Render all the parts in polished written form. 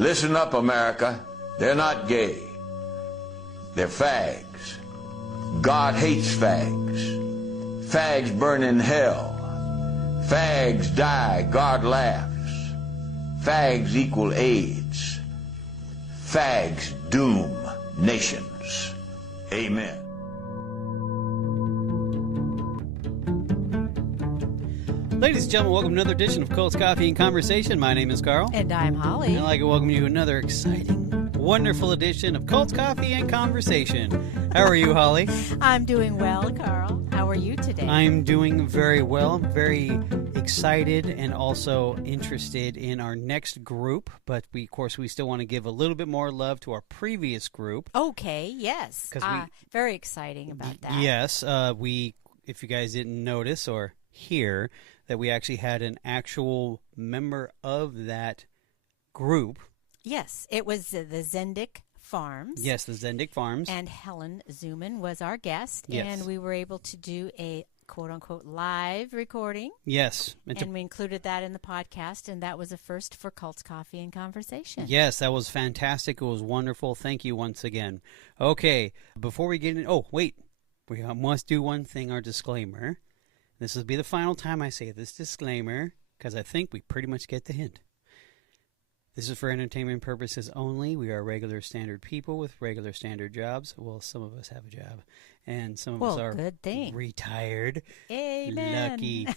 Listen up, America. They're not gay. They're fags. God hates fags. Fags burn in hell. Fags die, God laughs. Fags equal AIDS. Fags doom nations. Amen. Ladies and gentlemen, welcome to another edition of Colts Coffee and Conversation. My name is Carl. And I'm Holly. And I'd like to welcome you to another exciting, wonderful edition of Colts Coffee and Conversation. How are you, Holly? I'm doing well, Carl. How are you today? I'm doing very well. I'm very excited and also interested in our next group. But we still want to give a little bit more love to our previous group. Okay, yes. Very exciting about that. Yes. If you guys didn't notice or hear, that we actually had an actual member of that group. Yes, it was the Zendik Farms. Yes, the Zendik Farms. And Helen Zuman was our guest. Yes. And we were able to do a quote-unquote live recording. Yes. And we included that in the podcast, and that was a first for Cults Coffee and Conversation. Yes, that was fantastic. It was wonderful. Thank you once again. Okay, before we get in... Oh, wait. We must do one thing, our disclaimer. This will be the final time I say this disclaimer, because I think we pretty much get the hint. This is for entertainment purposes only. We are regular standard people with regular standard jobs. Well, some of us have a job, and some of us are good thing. Retired. Amen. Lucky.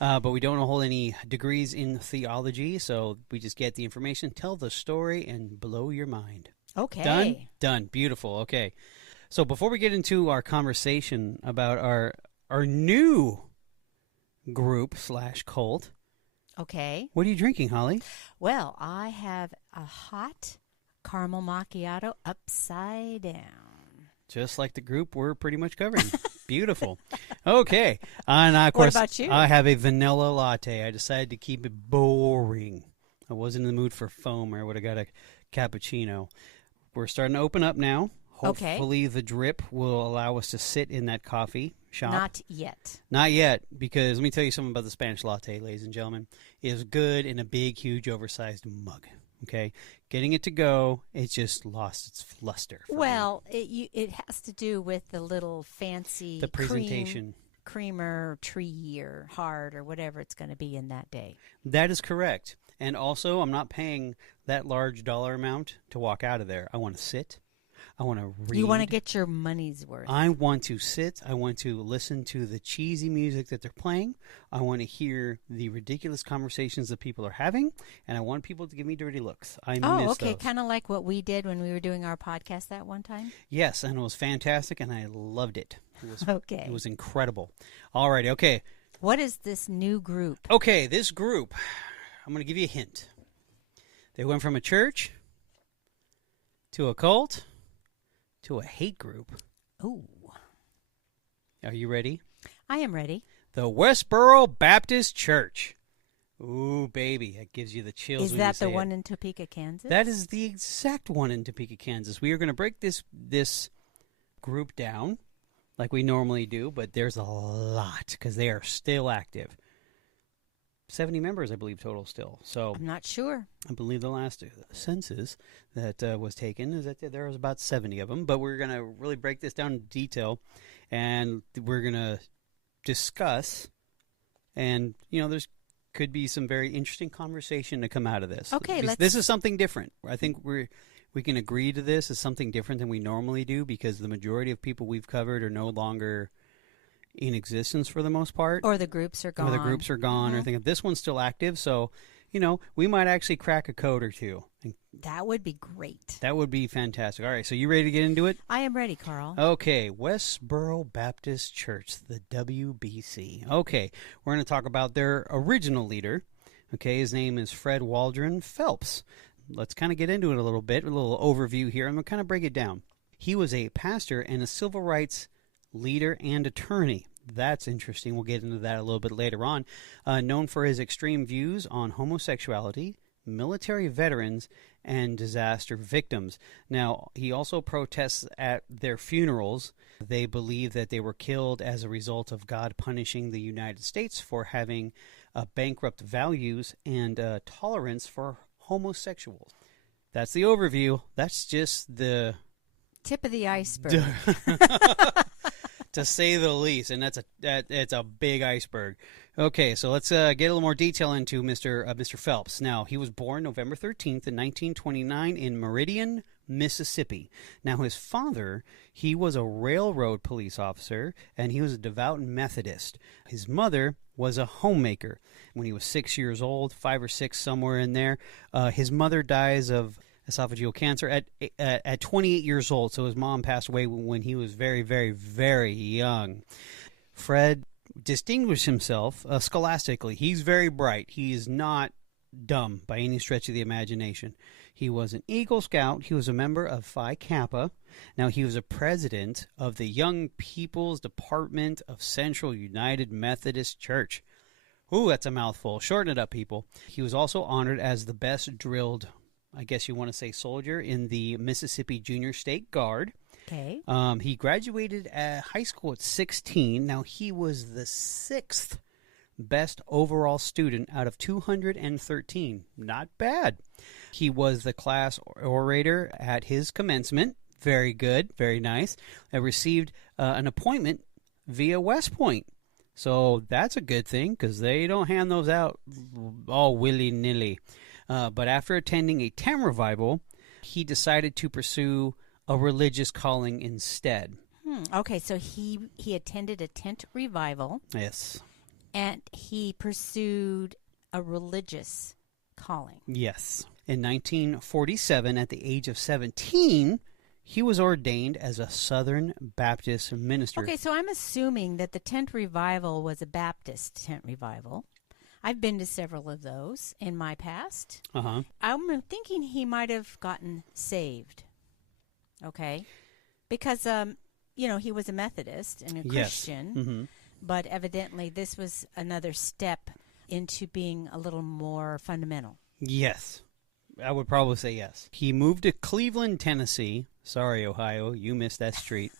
But we don't hold any degrees in theology, so we just get the information, tell the story, and blow your mind. Okay. Done? Done. Beautiful. Okay. So before we get into our conversation about our new group / cult. Okay. What are you drinking, Holly? Well, I have a hot caramel macchiato upside down. Just like the group we're pretty much covering. Beautiful. Okay. And of course, what about you? I have a vanilla latte. I decided to keep it boring. I wasn't in the mood for foam, or I would have got a cappuccino. We're starting to open up now. Hopefully the drip will allow us to sit in that coffee shop. Not yet. Not yet, because let me tell you something about the Spanish latte, ladies and gentlemen. It is good in a big, huge, oversized mug. Okay? Getting it to go, it's just lost its luster. Well, it has to do with the little fancy the presentation. Creamer, tree, or hard, or whatever it's going to be in that day. That is correct. And also, I'm not paying that large dollar amount to walk out of there. I want to sit. I want to read. You want to get your money's worth. I want to sit. I want to listen to the cheesy music that they're playing. I want to hear the ridiculous conversations that people are having. And I want people to give me dirty looks. I miss those. Kind of like what we did when we were doing our podcast that one time? Yes, and it was fantastic, and I loved it. It was incredible. All right, okay. What is this new group? Okay, this group, I'm going to give you a hint. They went from a church to a cult to a hate group. Ooh. Are you ready? I am ready. The Westboro Baptist Church. Ooh, baby. That gives you the chills. Is that the one in Topeka, Kansas? That is the exact one in Topeka, Kansas. We are going to break this group down like we normally do, but there's a lot because they are still active. 70 members, I believe, total still. So I'm not sure. I believe the last census that was taken is that there was about 70 of them. But we're going to really break this down in detail, and we're going to discuss. And, there's could be some very interesting conversation to come out of this. Okay, this is something different. I think we can agree to this as something different than we normally do because the majority of people we've covered are no longer in existence for the most part. Or the groups are gone. Or anything. This one's still active, so, we might actually crack a code or two. That would be great. That would be fantastic. All right, so you ready to get into it? I am ready, Carl. Okay, Westboro Baptist Church, the WBC. Okay, we're going to talk about their original leader. Okay, his name is Fred Waldron Phelps. Let's kind of get into it a little bit, a little overview here. I'm going to kind of break it down. He was a pastor and a civil rights leader and attorney. That's interesting. We'll get into that a little bit later on. Known for his extreme views on homosexuality, military veterans, and disaster victims. Now, he also protests at their funerals. They believe that they were killed as a result of God punishing the United States for having bankrupt values and tolerance for homosexuals. That's the overview. That's just the tip of the iceberg. To say the least, and it's a big iceberg. Okay, so let's get a little more detail into Mr. Phelps. Now, he was born November 13th in 1929 in Meridian, Mississippi. Now, his father, he was a railroad police officer, and he was a devout Methodist. His mother was a homemaker. When he was 6 years old, 5 or 6, somewhere in there, his mother dies of esophageal cancer at 28 years old. So his mom passed away when he was very, very, very young. Fred distinguished himself scholastically. He's very bright. He is not dumb by any stretch of the imagination. He was an Eagle Scout. He was a member of Phi Kappa. Now, he was a president of the Young People's Department of Central United Methodist Church. Ooh, that's a mouthful. Shorten it up, people. He was also honored as the best drilled, I guess you want to say, soldier in the Mississippi Junior State Guard. Okay. He graduated high school at 16. Now, he was the 6th best overall student out of 213. Not bad. He was the class orator at his commencement. Very good. Very nice. Received an appointment via West Point. So that's a good thing because they don't hand those out all willy-nilly. But after attending a tent revival, he decided to pursue a religious calling instead. Okay, so he attended a tent revival. Yes. And he pursued a religious calling. Yes. In 1947, at the age of 17, he was ordained as a Southern Baptist minister. Okay, so I'm assuming that the tent revival was a Baptist tent revival. I've been to several of those in my past. Uh-huh. I'm thinking he might have gotten saved. Okay? Because, he was a Methodist and a Christian. Yes. Mm-hmm. But evidently this was another step into being a little more fundamental. Yes. I would probably say yes. He moved to Cleveland, Tennessee. Sorry, Ohio, you missed that street.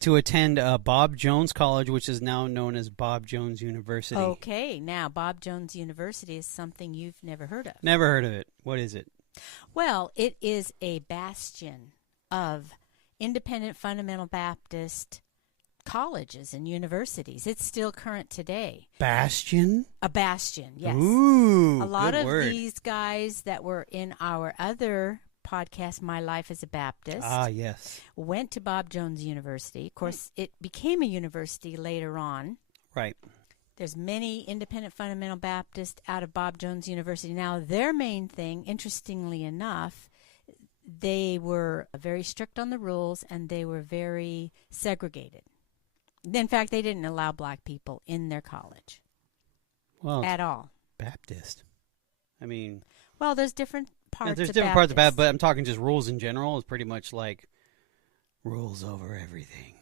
To attend Bob Jones College, which is now known as Bob Jones University. Okay, now Bob Jones University is something you've never heard of. Never heard of it. What is it? Well, it is a bastion of independent fundamental Baptist colleges and universities. It's still current today. Bastion? A bastion, yes. Ooh, a lot good of word. these guys that were in our other podcast, My Life as a Baptist, yes, went to Bob Jones University. Of course, it became a university later on. Right. There's many independent fundamental Baptists out of Bob Jones University. Now, their main thing, interestingly enough, they were very strict on the rules and they were very segregated. In fact, they didn't allow black people in their college at all. Baptist. I mean, well, there's different parts. There's of different Baptist. parts of Baptist, but I'm talking just rules in general. It's pretty much like rules over everything.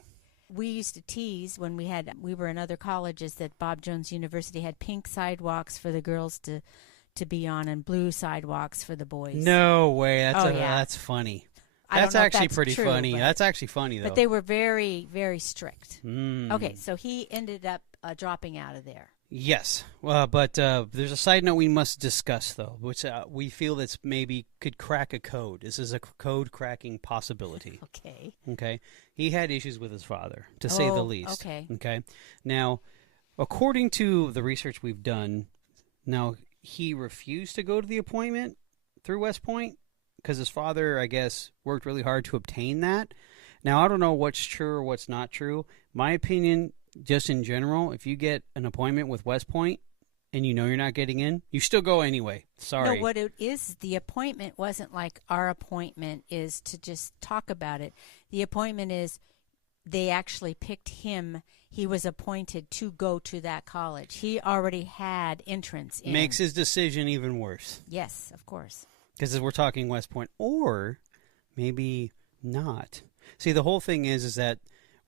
We used to tease when we were in other colleges that Bob Jones University had pink sidewalks for the girls to be on and blue sidewalks for the boys. No way. That's yeah. That's funny. I That's don't know if actually that's pretty true, funny. but- That's actually funny, though. But they were very, very strict. Mm. Okay, so he ended up dropping out of there. Yes. But there's a side note we must discuss, though, which we feel that's maybe could crack a code. This is a code-cracking possibility. Okay. Okay? He had issues with his father, to say the least. Okay. Okay? Now, according to the research we've done, now, he refused to go to the appointment through West Point because his father, I guess, worked really hard to obtain that. Now, I don't know what's true or what's not true. My opinion, just in general, if you get an appointment with West Point and you know you're not getting in, you still go anyway. Sorry. No, what it is, the appointment wasn't like our appointment is to just talk about it. The appointment is they actually picked him. He was appointed to go to that college. He already had entrance in. Makes his decision even worse. Yes, of course. Because we're talking West Point, or maybe not. See, the whole thing is that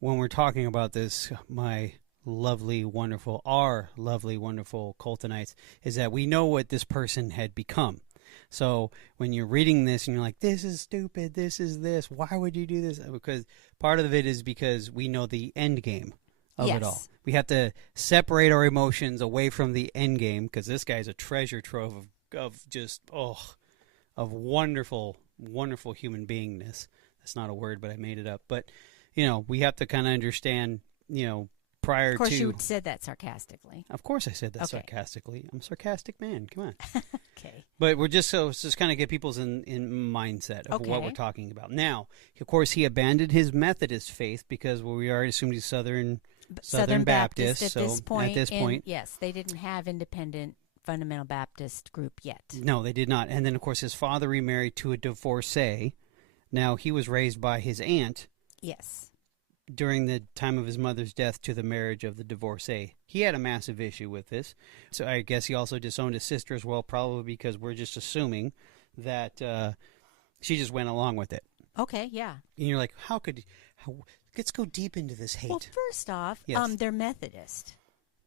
when we're talking about this, my lovely, wonderful, our lovely, wonderful Coltonites, is that we know what this person had become. So when you're reading this and you're like, this is stupid, this is this, why would you do this? Because part of it is because we know the end game of it all. We have to separate our emotions away from the end game because this guy's a treasure trove of just, of wonderful, wonderful human beingness. That's not a word, but I made it up. But, you know, we have to kind of understand, you know, prior to... Of course, you said that sarcastically. Of course I said that sarcastically. I'm a sarcastic man. Come on. Okay. But we're just kind of get people's in mindset of what we're talking about. Now, of course, he abandoned his Methodist faith because we already assumed he's Southern Baptist. At this point. Yes, they didn't have independent fundamental Baptist group yet. No, they did not. And then, of course, his father remarried to a divorcee. Now, he was raised by his aunt. Yes. During the time of his mother's death to the marriage of the divorcee. He had a massive issue with this. So I guess he also disowned his sister as well, probably because we're just assuming that she just went along with it. Okay, yeah. And you're like, let's go deep into this hate. Well, first off, yes. They're Methodist.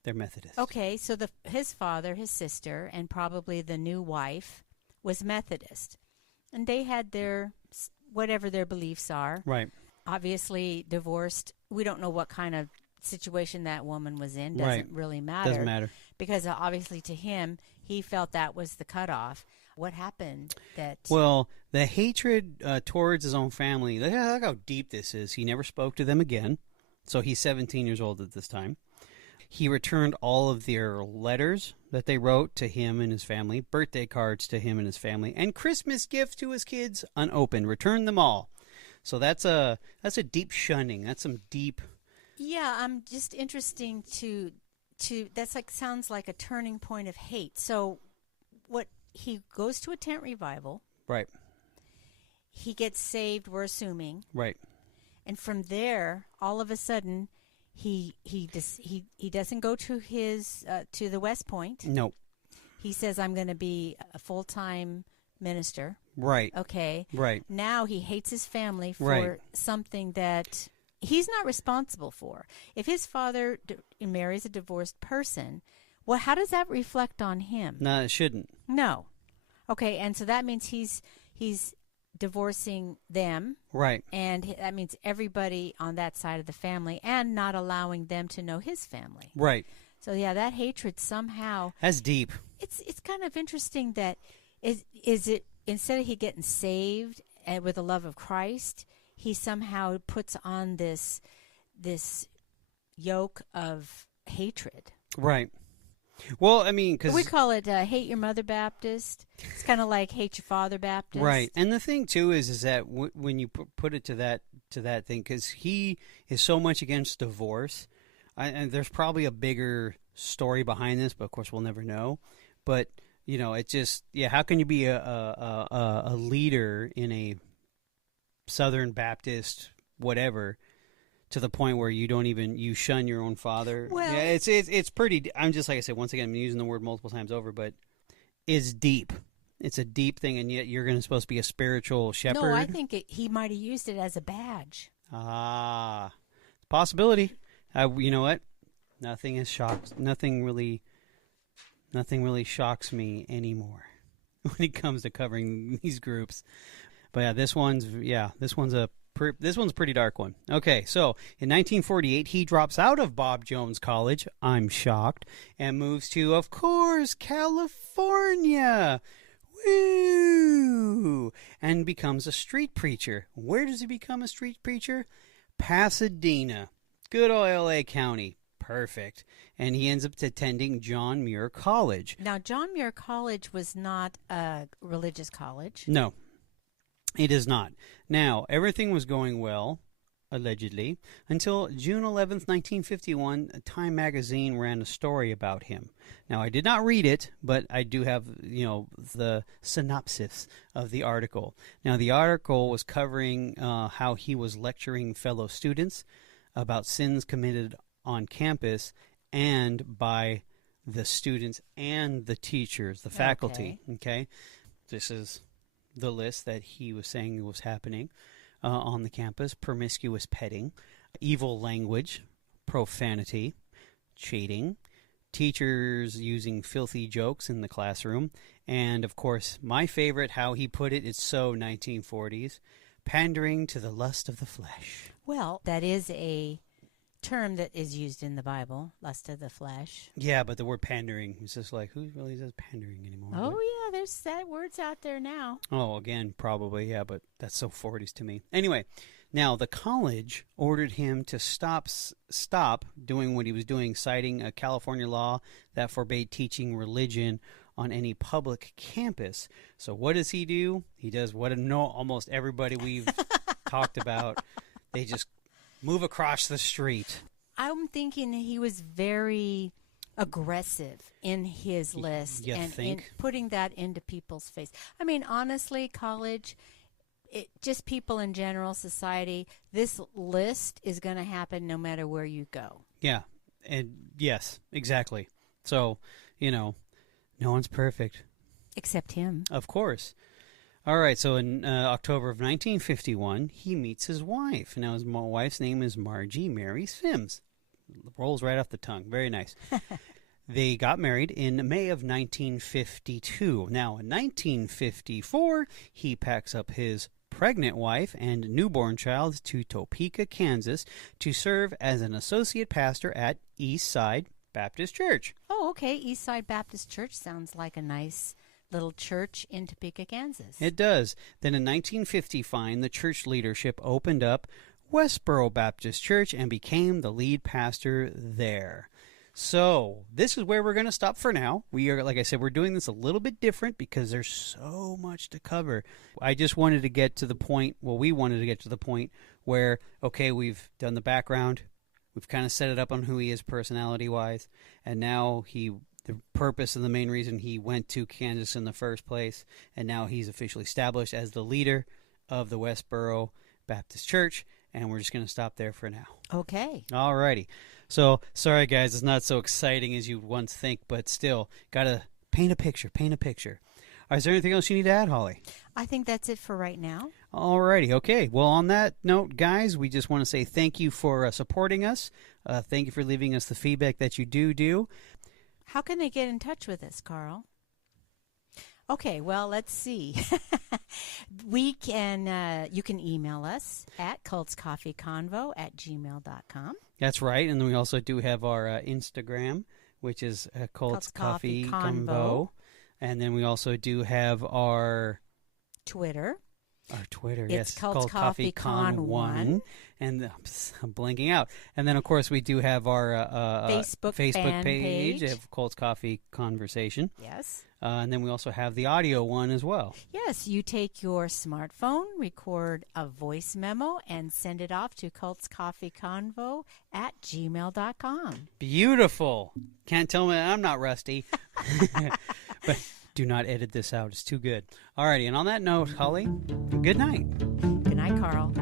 They're Methodist. Okay, so his father, his sister, and probably the new wife was Methodist. And they had whatever their beliefs are. Right. Obviously divorced. We don't know what kind of situation that woman was in. Doesn't really matter. Doesn't matter. Because obviously to him, he felt that was the cutoff. What happened that... Well, the hatred towards his own family, look how deep this is. He never spoke to them again. So he's 17 years old at this time. He returned all of their letters that they wrote to him and his family, birthday cards to him and his family, and Christmas gifts to his kids unopened. Returned them all. So that's a deep shunning. That's some deep... Yeah, just interesting to that's sounds like a turning point of hate. So he goes to a tent revival. Right. He gets saved, we're assuming. Right. And from there, all of a sudden, he doesn't go to to the West Point. No. He says, I'm going to be a full-time minister. Right. Okay. Right. Now he hates his family for something that he's not responsible for. If his father marries a divorced person, well, how does that reflect on him? No, it shouldn't. No. Okay, and so that means he's divorcing them. Right. And that means everybody on that side of the family and not allowing them to know his family. Right. So, yeah, that hatred somehow... That's deep. It's kind of interesting that is it instead of he getting saved with the love of Christ, he somehow puts on this yoke of hatred. Right. Well, I mean, because we call it hate your mother Baptist. It's kind of like hate your father Baptist. Right. And the thing too is that when you put it to that thing, because he is so much against divorce, and there's probably a bigger story behind this, but of course we'll never know. But you know, it just how can you be a leader in a Southern Baptist whatever to the point where you shun your own father? Well, yeah, it's pretty. I'm just like I said once again. I'm using the word multiple times over, but it's deep. It's a deep thing, and yet you're supposed to be a spiritual shepherd. No, I think he might have used it as a badge. Possibility. You know what? Nothing really shocks me anymore when it comes to covering these groups. But yeah, this one's a pretty dark one. Okay, so in 1948, he drops out of Bob Jones College. I'm shocked, and moves to, of course, California. Woo! And becomes a street preacher. Where does he become a street preacher? Pasadena. Good old L.A. County. Perfect. And he ends up attending John Muir College. Now, John Muir College was not a religious college. No, it is not. Now, everything was going well, allegedly, until June 11th, 1951, Time magazine ran a story about him. Now, I did not read it, but I do have, the synopsis of the article. Now, the article was covering how he was lecturing fellow students about sins committed on campus and by the students and the teachers, the faculty. Okay? This is the list that he was saying was happening on the campus: promiscuous petting, evil language, profanity, cheating, teachers using filthy jokes in the classroom, and, of course, my favorite, how he put it, it's so 1940s, pandering to the lust of the flesh. Well, that is a term that is used in the Bible, lust of the flesh. Yeah, but the word pandering is just like, who really says pandering anymore? Oh, yeah, there's that word's out there now. Oh, again, probably, yeah, but that's so 40s to me. Anyway, now the college ordered him to stop doing what he was doing, citing a California law that forbade teaching religion on any public campus. So what does he do? He does what almost everybody we've talked about. They just move across the street. I'm thinking he was very aggressive in his list and in putting that into people's face. I mean, honestly, college, just people in general, society, this list is going to happen no matter where you go. Yeah, and yes, exactly. So, no one's perfect. Except him. Of course. All right, so in October of 1951, he meets his wife. Now, his wife's name is Margie Mary Sims. Rolls right off the tongue. Very nice. They got married in May of 1952. Now, in 1954, he packs up his pregnant wife and newborn child to Topeka, Kansas, to serve as an associate pastor at Eastside Baptist Church. Oh, okay. Eastside Baptist Church sounds like a nice little church in Topeka, Kansas. It does. Then in 1955, the church leadership opened up Westboro Baptist Church and became the lead pastor there. So this is where we're going to stop for now. We are, like I said, we're doing this a little bit different because there's so much to cover. I just wanted to get to the point, we wanted to get to the point where, okay, we've done the background. We've kind of set it up on who he is personality-wise, and now the purpose and the main reason he went to Kansas in the first place, and now he's officially established as the leader of the Westboro Baptist Church, and we're just going to stop there for now. Okay. All righty. So, sorry guys, it's not so exciting as you'd once think, but still, got to paint a picture. Is there anything else you need to add, Holly? I think that's it for right now. All righty. Okay. Well, on that note, guys, we just want to say thank you for supporting us. Thank you for leaving us the feedback that you do. How can they get in touch with us, Carl? Okay, well, let's see. You can email us at cultscoffeeconvo@gmail.com. That's right. And then we also do have our Instagram, which is Cults Coffee Convo. And then we also do have our Twitter. Yes. Cults Coffee Con 1. And I'm blanking out. And then, of course, we do have our Facebook page of Cults Coffee Conversation. Yes. And then we also have the audio one as well. Yes, you take your smartphone, record a voice memo, and send it off to cultscoffeeconvo@gmail.com. Beautiful. Can't tell me I'm not rusty. But do not edit this out. It's too good. All righty, and on that note, Holly, good night. Good night, Carl.